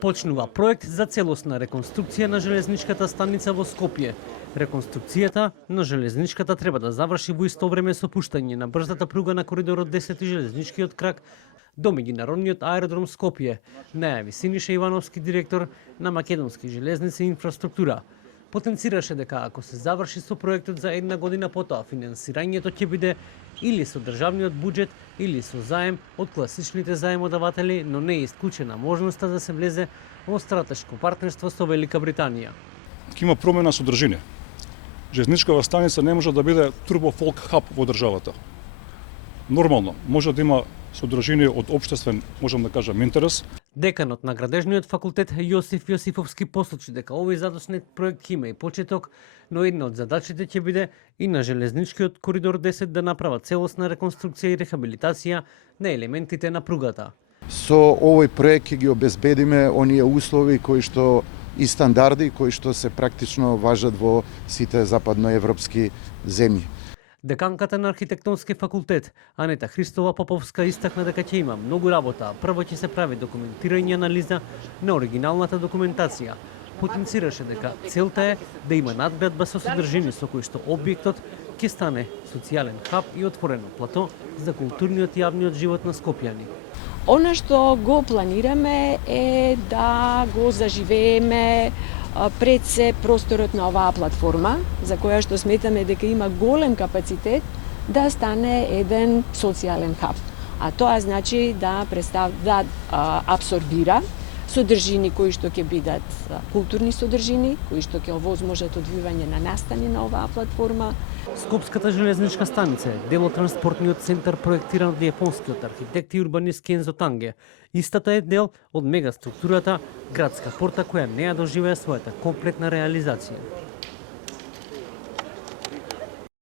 Почнува проект за целосна реконструкција на железничката станица во Скопје. Реконструкцијата на железничката треба да заврши во исто време со пуштање на брзата пруга на коридорот 10 и железничкиот крак до меѓународниот аеродром Скопје, најави Синиша Ивановски, директор на Македонски железници и инфраструктура. Потенцираше дека ако се заврши со проектот за една година потоа, финансирањето ќе биде или со државниот буџет или со заем од класичните заемодаватели, но не е исклучена можноста да се влезе во стратешко партнерство со Велика Британија. Ќе има промена содржина. Железничкава станица не може да биде турбо фолк хаб во државата. Нормално, може да има содржини од општествен, можам да кажам, интерес. Деканот на Градежниот факултет Јосиф Јосифовски посочи дека овој задочнет проект ќе има и почеток, но една од задачите ќе биде и на железничкиот коридор 10 да направа целосна реконструкција и рехабилитација на елементите на пругата. Со овој проект ќе ги обезбедиме оние услови кои што и стандарди кои што се практично важат во сите западноевропски земји. Деканката на архитектонски факултет Анета Христова Поповска истакна дека ќе има многу работа. Прво ќе се прави документирање и анализа на оригиналната документација. Потенцираше дека целта е да има надградба со содржини со кои што објектот ќе стане социјален хаб и отворено плато за културниот и јавниот живот на скопјани. Она што го планираме е да го заживееме пред се просторот на оваа платформа, за која што сметаме дека има голем капацитет да стане еден социјален хаб. А тоа значи да абсорбира содржини кои што ќе бидат културни содржини, кои што ќе овозможат одвивање на настани на оваа платформа. Скопската железничка станица е дел од транспортниот центар проектиран од јапонскиот архитект и урбанист Кензо Танге. Истата е дел од мегаструктурата градска порта која не ја доживеа својата комплетна реализација.